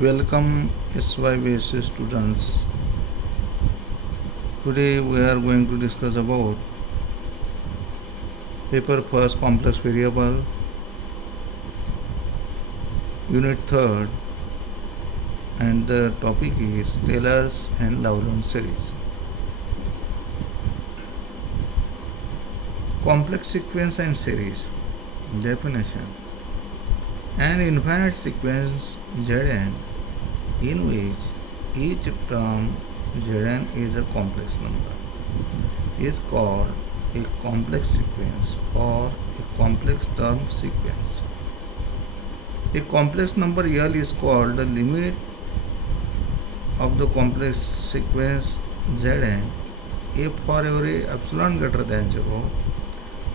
Welcome SYBS students. Today we are going to discuss about paper first complex variable, unit third, and the topic is Taylor's and Laurent series. Complex sequence and series. Definition: an infinite sequence Zn in which each term Zn is a complex number is called a complex sequence or a complex term sequence. A complex number L is called the limit of the complex sequence Zn if for every epsilon greater than 0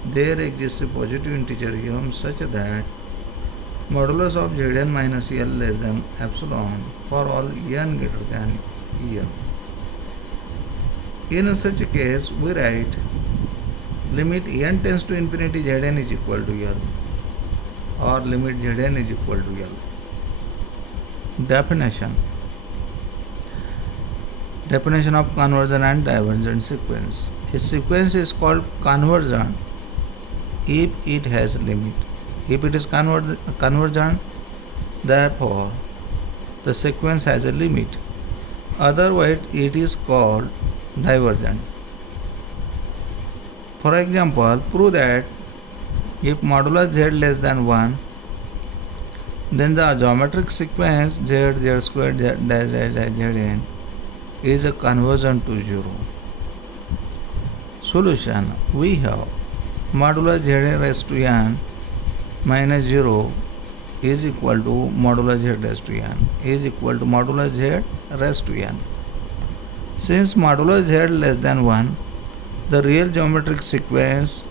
there exists a positive integer m such that modulus of Zn minus L less than epsilon for all n greater than n. In such a case, we write limit n tends to infinity Zn is equal to L or limit Zn is equal to L. Definition of convergent and divergent sequence. A sequence is called convergent if it has a limit. If it is convergent, therefore the sequence has a limit. Otherwise, it is called divergent. For example, prove that if modulus z less than 1, then the geometric sequence z squared dash zn is a convergent to 0. Solution: we have modulus z raised to n minus 0 is equal to modulus z raised to n is equal to modulus z raised to n. Since modulus z less than 1, the real geometric sequence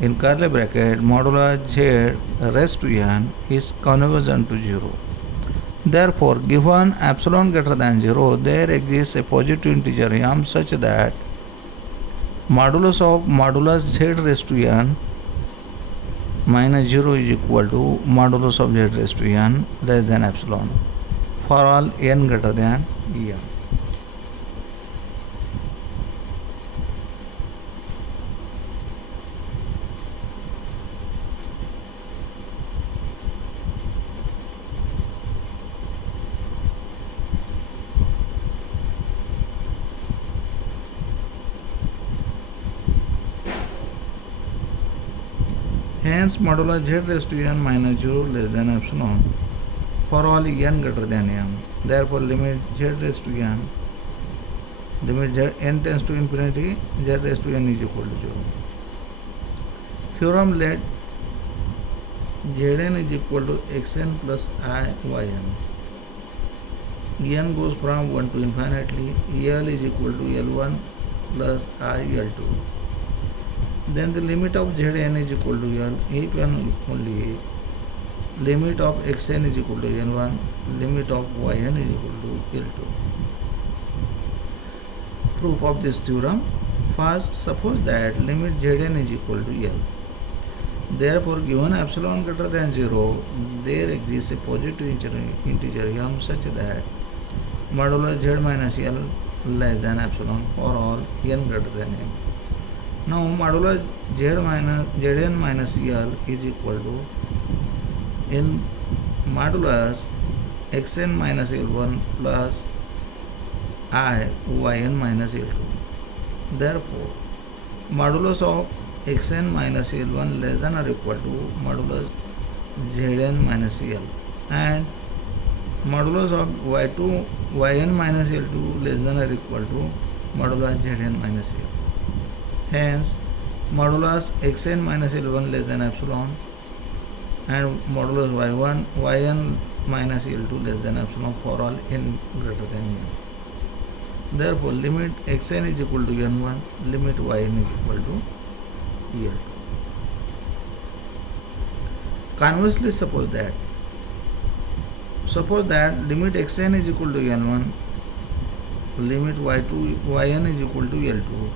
in curly bracket modulus z raised to n is convergent to 0. Therefore, given epsilon greater than 0, there exists a positive integer m such that modulus of modulus z raised to n minus 0 is equal to modulus of z raised to n less than epsilon for all n greater than n. Hence, modulus z raised to n minus 0 less than epsilon for all n greater than m. Therefore, limit z raised to n, limit z n tends to infinity, z raised to n is equal to 0. Theorem: let Zn is equal to xn plus I yn. n goes from 1 to infinitely, L is equal to L1 plus I L2. Then the limit of Zn is equal to L if and only limit of xn is equal to n1, limit of yn is equal to L2. Proof of this theorem: first, suppose that limit Zn is equal to L. Therefore, given epsilon greater than 0, there exists a positive integer m such that modulus z minus L less than epsilon for all n greater than m. Now, modulus Zn minus L is equal to in modulus xn minus L1 plus I yn minus L2. Therefore, modulus of xn minus L1 less than or equal to modulus Zn minus L and modulus of yn minus L2 less than or equal to modulus Zn minus L. Hence, modulus xn minus L1 less than epsilon and modulus yn minus L2 less than epsilon for all n greater than n. Therefore, limit xn is equal to n1, limit yn is equal to L2. Conversely, suppose that limit xn is equal to n1, limit yn is equal to L2.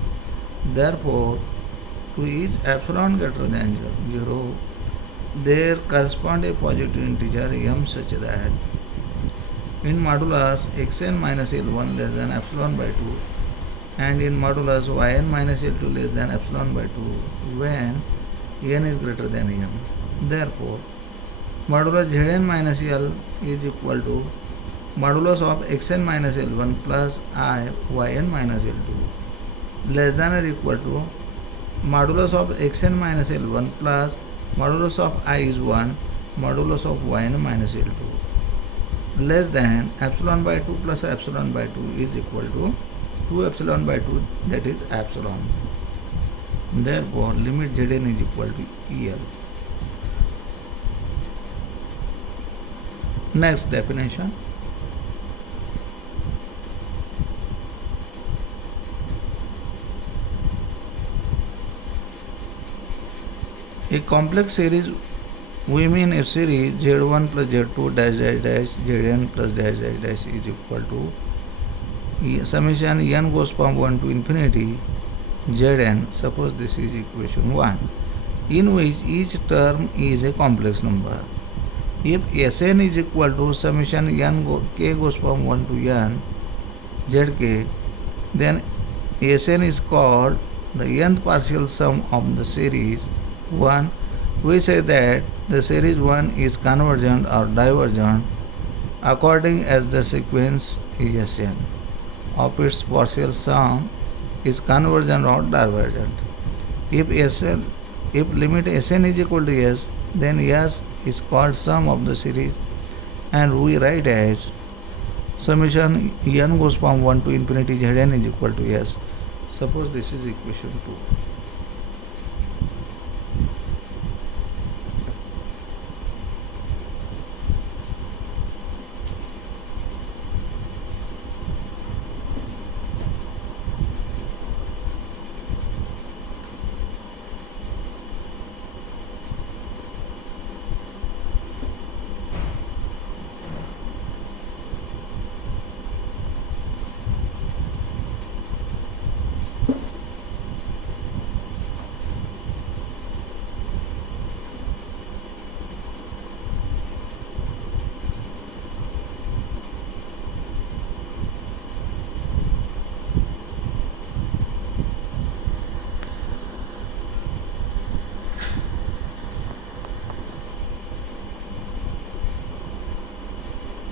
Therefore, to each epsilon greater than 0, there correspond a positive integer m such that in modulus xn minus L1 less than epsilon by 2 and in modulus yn minus L2 less than epsilon by 2 when n is greater than m. Therefore, modulus Zn minus L is equal to modulus of xn minus L1 plus I yn minus L2 less than or equal to modulus of xn minus L1 plus modulus of I is 1 modulus of yn minus L2 less than epsilon by 2 plus epsilon by 2 is equal to 2 epsilon by 2, that is epsilon. Therefore, limit Zn is equal to EL. Next definition. A complex series, we mean a series Z1 plus Z2 dash dash dash Zn plus dash dash dash is equal to summation n goes from 1 to infinity Zn. Suppose this is equation 1, in which each term is a complex number. If Sn is equal to summation k goes from 1 to n Zk, then Sn is called the nth partial sum of the series 1. We say that the series 1 is convergent or divergent according as the sequence Sn of its partial sum is convergent or divergent. If limit Sn is equal to S, then S is called sum of the series, and we write as summation n goes from 1 to infinity Zn is equal to S. Suppose this is equation 2.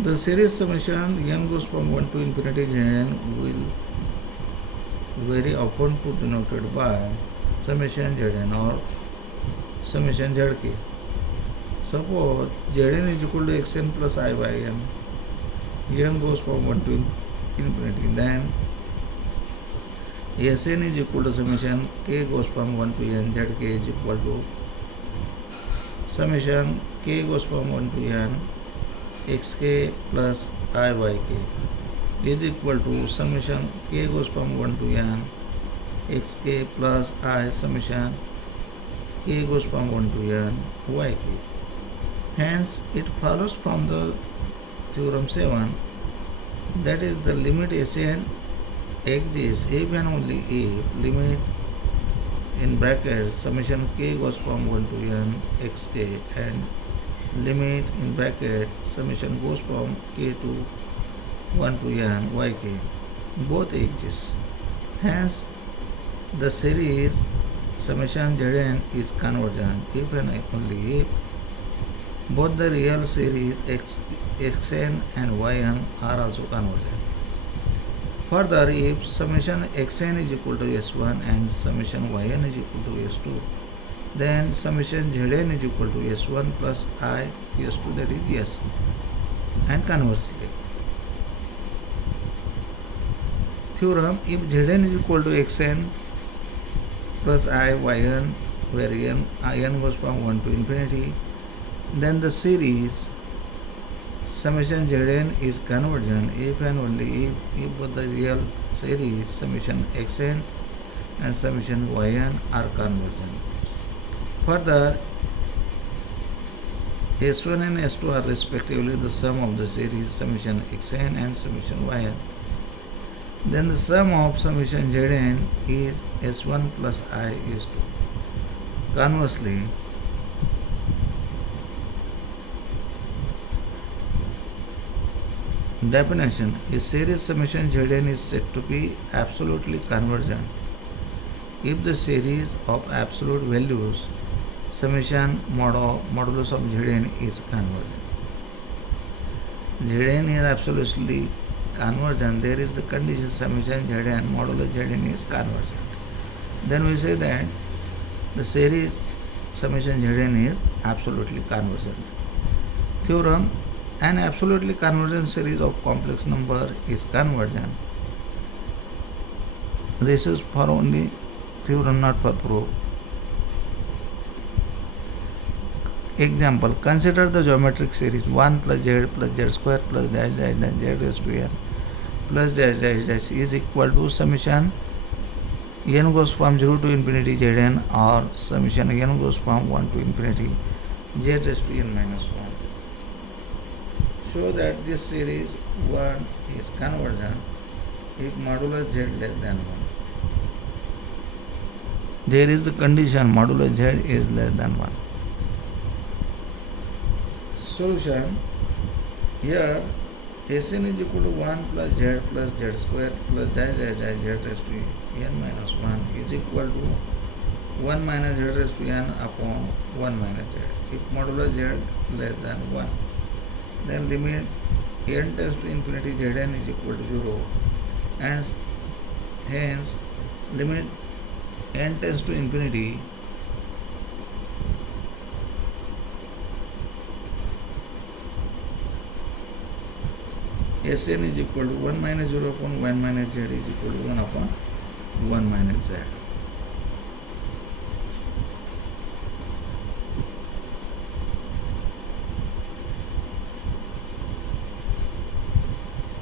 The series summation n goes from 1 to infinity Zn will very often put denoted by summation Zn or summation Zk. Suppose Zn is equal to xn plus I by n. n goes from 1 to infinity. Then Sn is equal to summation k goes from 1 to n. Zk is equal to summation k goes from 1 to n xk plus I by k is equal to summation k goes from 1 to n xk plus I summation k goes from 1 to n yk. Hence, it follows from the theorem 7, that is the limit Sn exists if and only if limit in brackets summation k goes from 1 to n xk and limit in bracket summation goes from k to 1 to n yk both exist. Hence, the series summation Zn is convergent if and only if both the real series xn and yn are also convergent. Further, if summation xn is equal to s1 and summation yn is equal to s2, then summation Zn is equal to s1 plus I s2, that is s. And conversely, theorem, if Zn is equal to xn plus I yn, where yn goes from 1 to infinity, then the series summation Zn is convergent if and only if both the real series summation xn and summation yn are convergent. Further, S1 and S2 are respectively the sum of the series summation xn and summation yn. Then the sum of summation Zn is S1 plus I is 2. Conversely, Definition: a series summation Zn is said to be absolutely convergent if the series of absolute values summation modulus of Zn is convergent. Zn is absolutely convergent, there is the condition summation Zn modulus Zn is convergent. Then we say that the series summation Zn is absolutely convergent. Theorem: an absolutely convergent series of complex number is convergent. This is for only theorem, not for proof. Example: consider the geometric series 1 plus z square plus dash dash dash z raised to n plus dash dash dash is equal to summation n goes from 0 to infinity Zn or summation n goes from 1 to infinity z raised to n minus 1. Show that this series 1 is convergent if modulus z less than 1. There is the condition modulus z is less than 1. Solution: here Sn is equal to 1 plus z square plus dash dash dash z raised to n minus 1 is equal to 1 minus z raised to n upon 1 minus z. If modulus z less than 1, then limit n tends to infinity Zn is equal to 0, and hence limit n tends to infinity Sn is equal to 1 minus 0 upon 1 minus z is equal to 1 upon 1 minus z.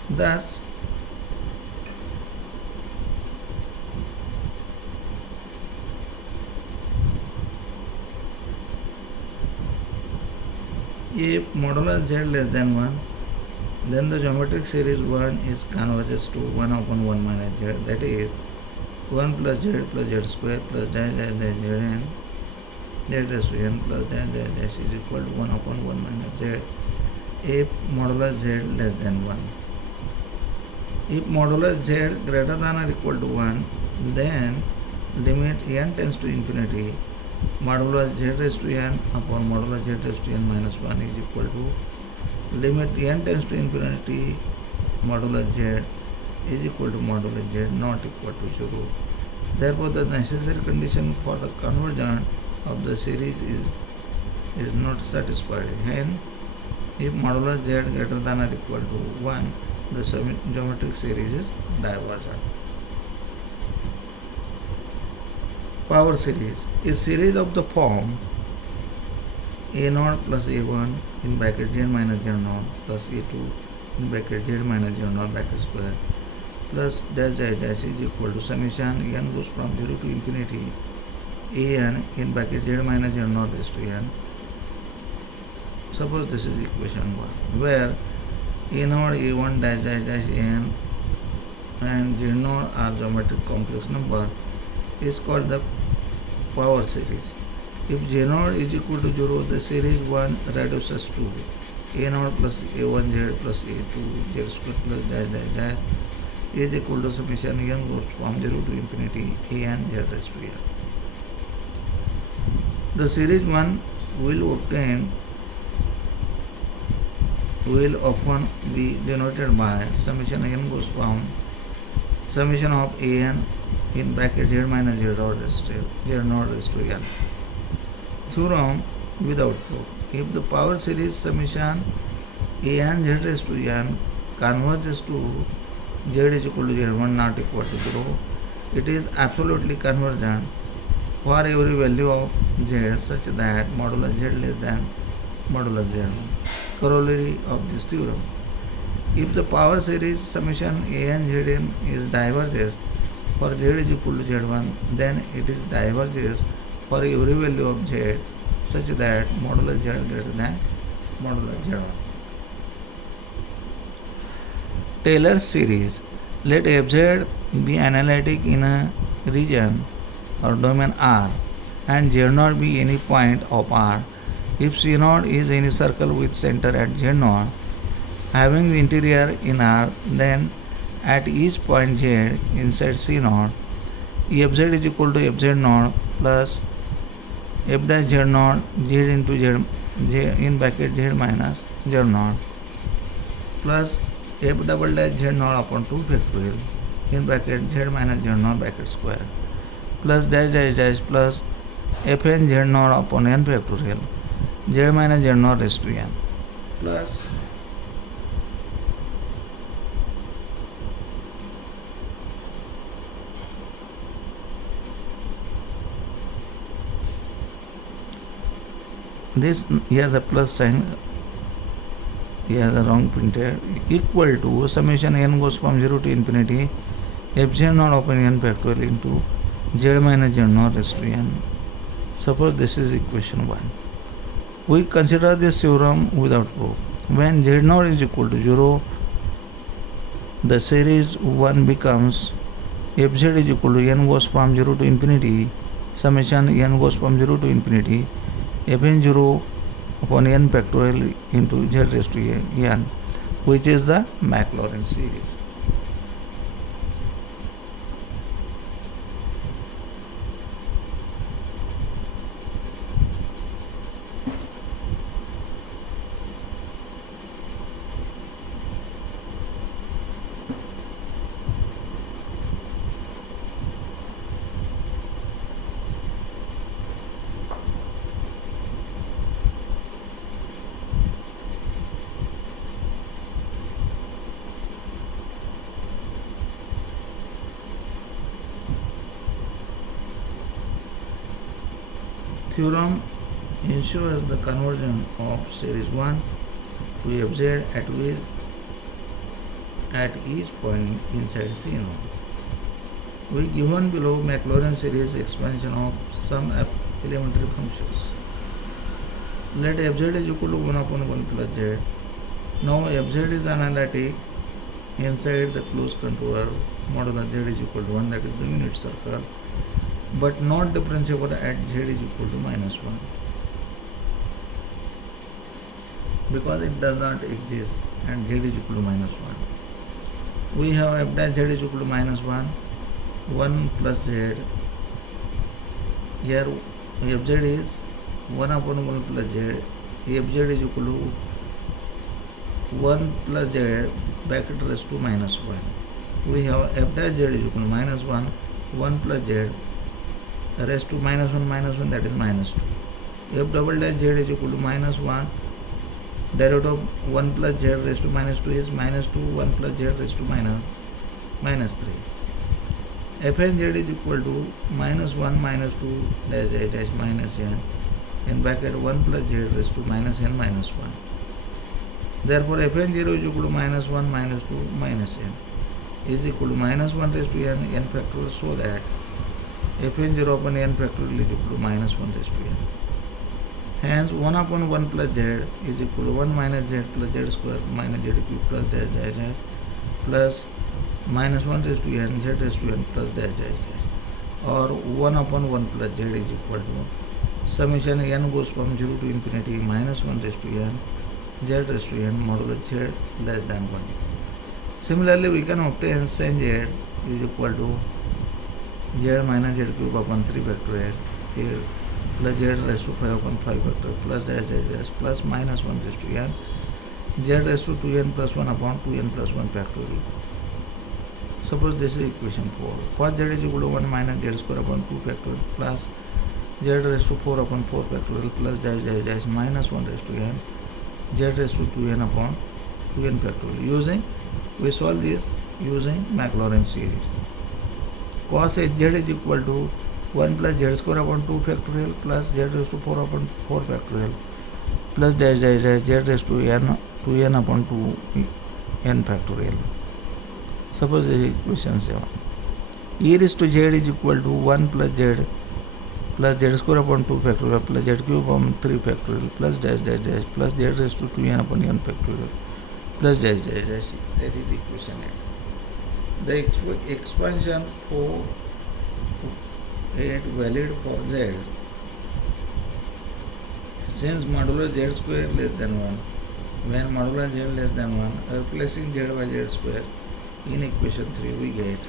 Thus, if modulus z less than 1, then the geometric series 1 is converges to 1 upon 1 minus z, that is 1 plus z square plus dash dash dash zn z raised to n plus dash dash dash is equal to 1 upon 1 minus z if modulus z less than 1. If modulus z greater than or equal to 1, then limit n tends to infinity modulus z raised to n upon modulus z raised to n minus 1 is equal to limit n tends to infinity modulus z is equal to modulus z not equal to 0. Therefore, the necessary condition for the convergence of the series is not satisfied. Hence, if modulus z greater than or equal to 1, the geometric series is divergent. Power series is series of the form a0 plus a1 in bracket z minus z0 plus a2 in bracket z minus z0 bracket square plus dash dash dash is equal to summation n goes from 0 to infinity an in bracket z minus z0 raised to n. Suppose this is equation 1, where a0, a1 dash dash dash n and z0 are geometric complex number, is called the power series. If z0 is equal to 0, the series 1 reduces to a0 plus a1 z plus a2 z square plus dash dash dash is equal to summation n goes from 0 to infinity an z raised to n. The series 1 will often be denoted by summation n goes from summation of an in bracket z minus z0 raised to n. Theorem without proof. If the power series summation an z raised to n converges to z is equal to z1 not equal to 0, it is absolutely convergent for every value of z such that modulus z less than modulus z1. Corollary of this theorem: if the power series summation an zn is diverges for z is equal to z1, then it is diverges for every value of z such that modulus z greater than modulus z1. Taylor's series: let fz be analytic in a region or domain R and z0 be any point of R. If C0 is any circle with center at Z0, having the interior in R, then at each point Z inside C naught, fz is equal to fz naught plus f dash z naught z into z in bracket z minus z naught plus f double dash z naught upon 2 factorial in bracket z minus z naught bracket square plus dash dash dash plus fn z naught upon n factorial z minus z naught raised to n plus this here the plus sign, here the wrong printed, equal to summation n goes from 0 to infinity fz naught upon n factorial into z minus z naught raised to n. Suppose this is equation 1. We consider this theorem without proof. When z naught is equal to 0, the series 1 becomes fz is equal to n goes from 0 to infinity summation n goes from 0 to infinity fn 0 upon n factorial into z raised to n, which is the Maclaurin series. Theorem ensures the conversion of series 1 to fz at each point inside C naught. We given below Maclaurin series expansion of some elementary functions. Let fz is equal to 1 upon 1 plus z. Now fz is analytic inside the closed contours modulo z is equal to 1, that is the unit circle, but not differentiable at z is equal to minus 1 because it does not exist at z is equal to minus 1. We have f dash z is equal to minus 1, 1 plus z. Here fz is 1 upon 1 plus z. fz is equal to 1 plus z bracket raised to minus 1. We have f dash z is equal to minus 1, 1 plus z raised to minus 1, that is minus 2. F double dash z is equal to minus 1. Derivative of 1 plus z raised to minus 2 is minus 2, 1 plus z raised to minus 3. Fn z is equal to minus 1 minus 2 dash z dash minus n in bracket 1 plus z raised to minus n minus 1. Therefore, Fn 0 is equal to minus 1 minus 2 minus n is equal to minus 1 raised to n factorial, so that Fn 0 upon n factorial is equal to minus 1 raised to n. Hence 1 upon 1 plus z is equal to 1 minus z plus z square minus z cube plus dash dash dash plus minus 1 raised to n z raised to n plus dash dash dash, or 1 upon 1 plus z is equal to summation n goes from 0 to infinity minus 1 raised to n z raised to n modulo z less than 1. Similarly, we can obtain sin z is equal to z minus z cube upon 3 factorial here plus z raised to 5 upon 5 factorial plus dash dash dash plus minus 1 raised to n z raised to 2n plus 1 upon 2n plus 1 factorial. Suppose this is equation 4. First z is equal to 1 minus z square upon 2 factorial plus z raised to 4 upon 4 factorial plus dash dash dash minus 1 raised to n z raised to 2n upon 2n factorial. We solve this using Maclaurin series. Cos z is equal to 1 plus z square upon 2 factorial plus z raised to 4 upon 4 factorial plus dash dash dash z raised to n upon 2 n factorial. Suppose this is equation 7. E raised to z is equal to 1 plus z square upon 2 factorial plus z cube upon 3 factorial plus dash dash dash plus z raised to 2n upon n factorial plus dash dash dash. That is equation 8. The expansion for 8 valid for z, since modulo z square less than 1 When modular z less than 1, replacing z by z square in equation 3 we get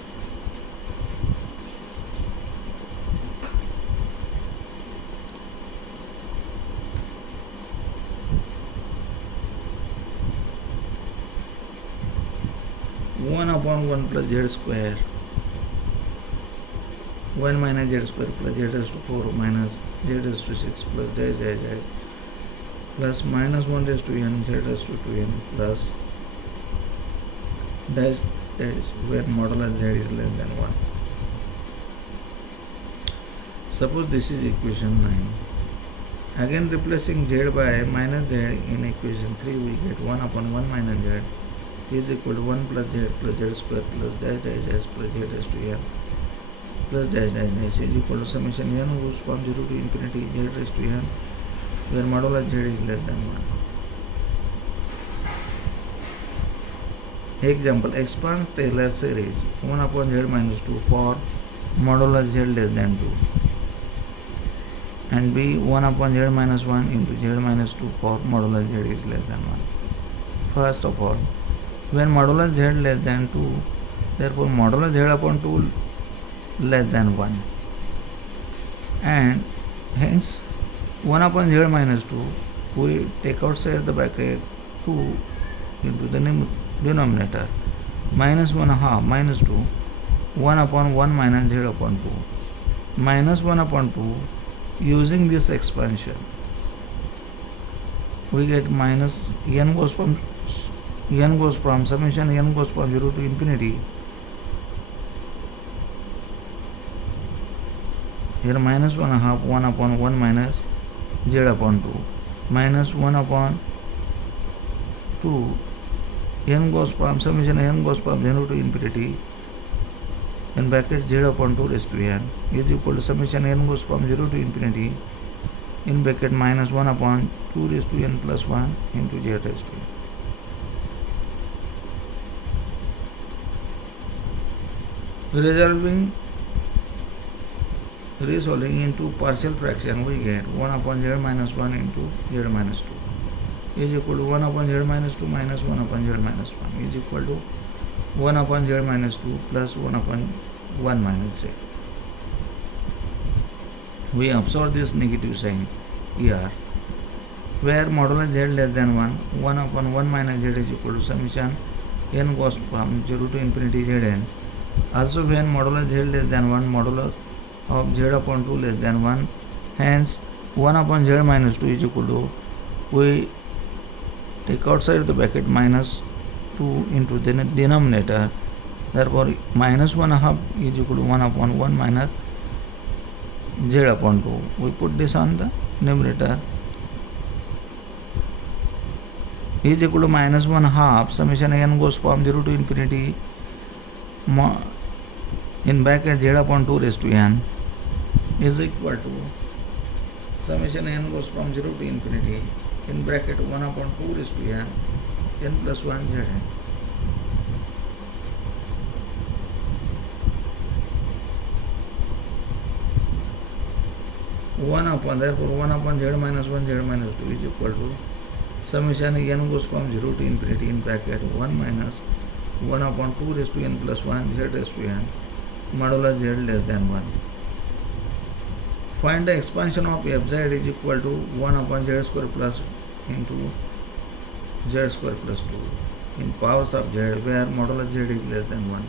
one upon 1 plus z square 1 minus z square plus z raised to 4 minus z raised to 6 plus dash dash dash plus minus 1 raised to n z raised to 2n plus dash dash where modular z is less than 1. Suppose this is equation 9. Again replacing z by minus z in equation 3 we get 1 upon 1 minus z is equal to 1 plus z square plus dash dash dash plus z raised to n plus dash dash dash is equal to summation n goes from 0 to infinity z raised to n where modular z is less than 1. Example, expand Taylor series 1 upon z minus 2 for modular z less than 2 and b 1 upon z minus 1 into z minus 2 for modular z is less than 1. First of all, when modular z less than 2, therefore modular z upon 2 less than 1 and hence 1 upon z minus 2 we take outside the bracket 2 into the denominator minus 1 half minus 2 1 upon 1 minus z upon 2 minus 1 upon 2 using this expansion we get minus n goes from summation n goes from 0 to infinity. Here minus 1 half 1 upon 1 minus z upon 2 minus 1 upon 2 n goes from summation n goes from 0 to infinity in bracket z upon 2 raised to n is equal to summation n goes from 0 to infinity in bracket minus 1 upon 2 raised to n plus 1 into z raised to n. Resolving into partial fraction we get 1 upon z minus 1 into z minus 2 is equal to 1 upon z minus 2 minus 1 upon z minus 1 is equal to 1 upon z minus 2 plus 1 upon 1 minus z. We observe this negative sign here where modular z less than 1 1 upon 1 minus z is equal to summation n goes from 0 to infinity zn. Also when modular z less than 1 modular of z upon 2 less than 1 hence 1 upon z minus 2 is equal to we take outside the bracket minus 2 into the denominator, therefore minus 1 half is equal to 1 upon 1 minus z upon 2. We put this on the numerator is equal to minus 1 half summation n goes from 0 to infinity in bracket z upon 2 raised to n is equal to summation n goes from 0 to infinity in bracket 1 upon 2 raised to n plus 1 z n. Therefore 1 upon z minus 1 z minus 2 is equal to summation n goes from 0 to infinity in bracket 1 minus 1 upon 2 raised to n plus 1 z raised to n modular z less than 1. Find the expansion of fz is equal to 1 upon z square plus into z square plus 2 in powers of z where modular z is less than 1.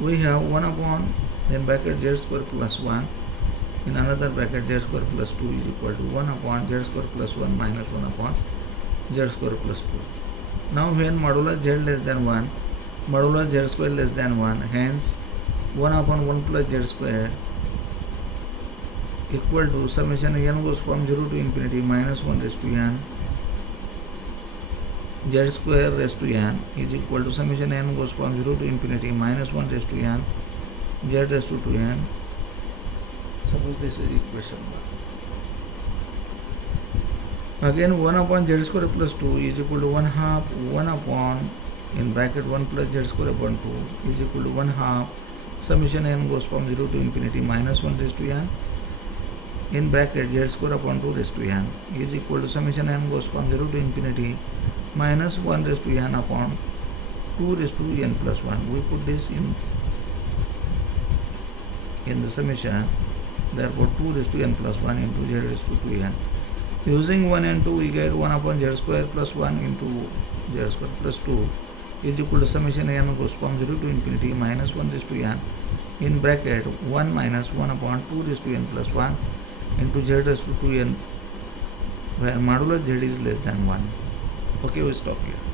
We have 1 upon in bracket z square plus 1 in another bracket z square plus 2 is equal to 1 upon z square plus 1 minus 1 upon z square plus 2. Now when modular z less than 1 modular z square less than 1 hence 1 upon 1 plus z square equal to summation n goes from 0 to infinity minus 1 raised to n z square raised to n is equal to summation n goes from 0 to infinity minus 1 raised to n z raised to 2n. Suppose this is equation 1. Again 1 upon z square plus 2 is equal to 1 half 1 upon in bracket 1 plus z square upon 2 is equal to 1 half summation n goes from 0 to infinity minus 1 raised to n in bracket z square upon 2 raised to n is equal to summation n goes from 0 to infinity minus 1 raised to n upon 2 raised to n plus 1. We put this in the summation. Therefore 2 raised to n plus 1 into z raised to 2n. Using 1 and 2, we get 1 upon z square plus 1 into z square plus 2 is equal to summation n goes from 0 to infinity minus 1 raised to n in bracket 1 minus 1 upon 2 raised to n plus 1 into z raised to 2n, where modulo z is less than 1. Okay, we stop here.